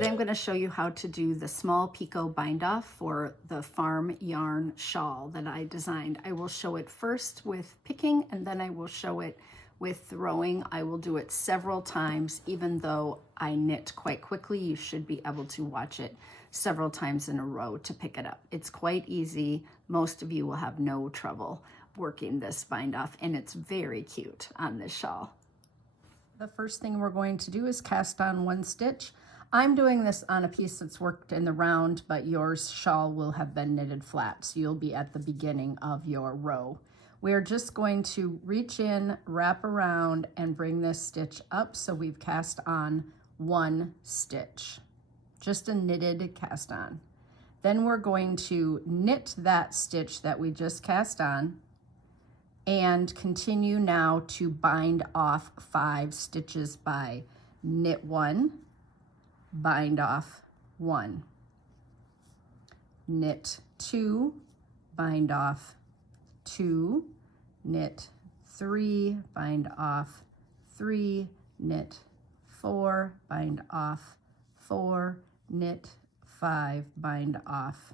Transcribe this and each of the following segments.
Today I'm going to show you how to do the Small Picot Bind Off for the farm yarn shawl that I designed. I will show it first with picking and then I will show it with throwing. I will do it several times. Even though I knit quite quickly, you should be able to watch it several times in a row to pick it up. It's quite easy. Most of you will have no trouble working this bind off, and it's very cute on this shawl. The first thing we're going to do is cast on one stitch. I'm doing this on a piece that's worked in the round, but your shawl will have been knitted flat, so you'll be at the beginning of your row. We're just going to reach in, wrap around, and bring this stitch up so we've cast on one stitch, just a knitted cast on. Then we're going to knit that stitch that we just cast on and continue now to bind off 5 stitches by knit 1, bind off 1, knit 2, bind off 2, knit 3, bind off 3, knit 4, bind off 4, knit 5, bind off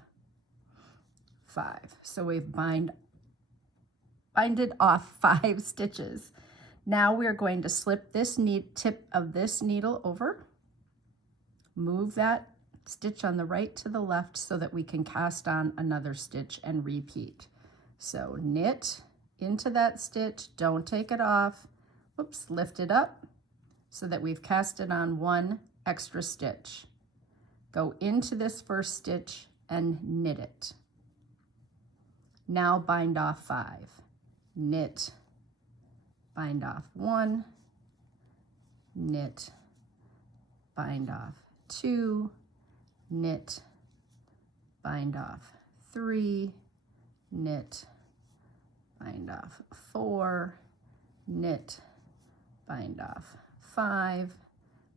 5. So we've binded off 5 stitches. Now we're going to slip this tip of this needle over, move that stitch on the right to the left so that we can cast on another stitch and repeat. So knit into that stitch, don't take it off, whoops, lift it up so that we've casted on one extra stitch. Go into this first stitch and knit it. Now bind off 5. Knit, bind off 1, knit, bind off 2, knit, bind off 3, knit, bind off 4, knit, bind off 5,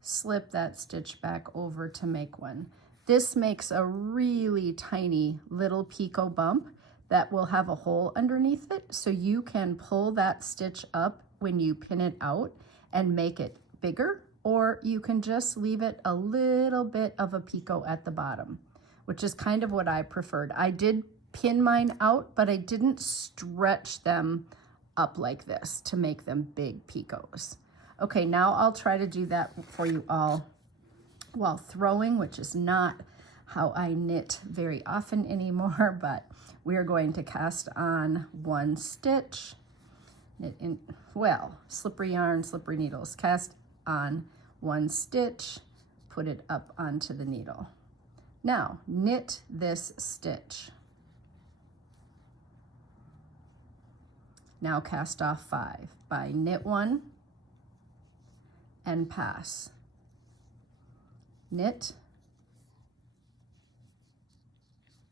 slip that stitch back over to make one. This makes a really tiny little picot bump that will have a hole underneath it, so you can pull that stitch up when you pin it out and make it bigger, or you can just leave it a little bit of a picot at the bottom, which is kind of what I preferred. I did pin mine out, but I didn't stretch them up like this to make them big picots. Okay, now I'll try to do that for you all while throwing, which is not how I knit very often anymore, but we are going to cast on one stitch, knit in, well, slippery yarn, slippery needles, cast on one stitch, put it up onto the needle. Now knit this stitch. Now cast off 5 by knit 1 and pass. Knit,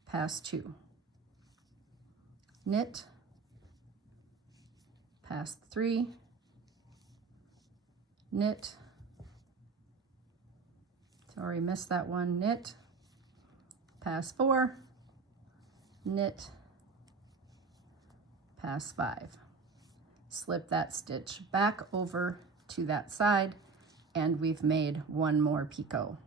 pass 2. Knit, pass 3, knit, sorry, missed that one, knit, pass 4, knit, pass 5. Slip that stitch back over to that side, and we've made one more picot.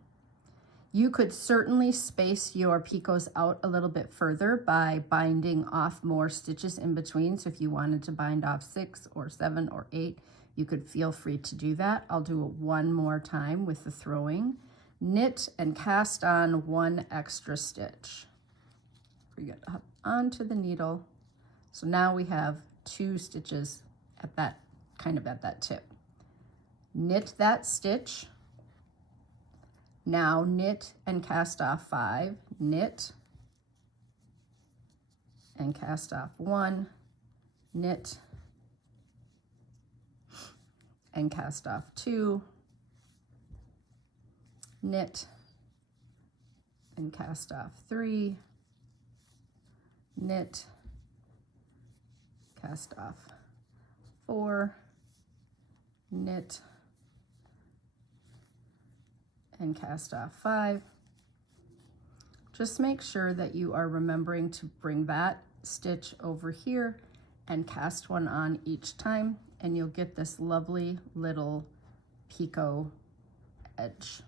You could certainly space your picots out a little bit further by binding off more stitches in between. So if you wanted to bind off 6 or 7 or 8, you could feel free to do that. I'll do it one more time with the throwing. Knit and cast on one extra stitch. Bring it up onto the needle. So now we have 2 stitches at that, kind of at that tip. Knit that stitch. Now knit and cast off 5, knit and cast off 1, knit and cast off 2, knit and cast off 3, knit, cast off 4, knit, and cast off 5. Just make sure that you are remembering to bring that stitch over here and cast one on each time, and you'll get this lovely little picot edge.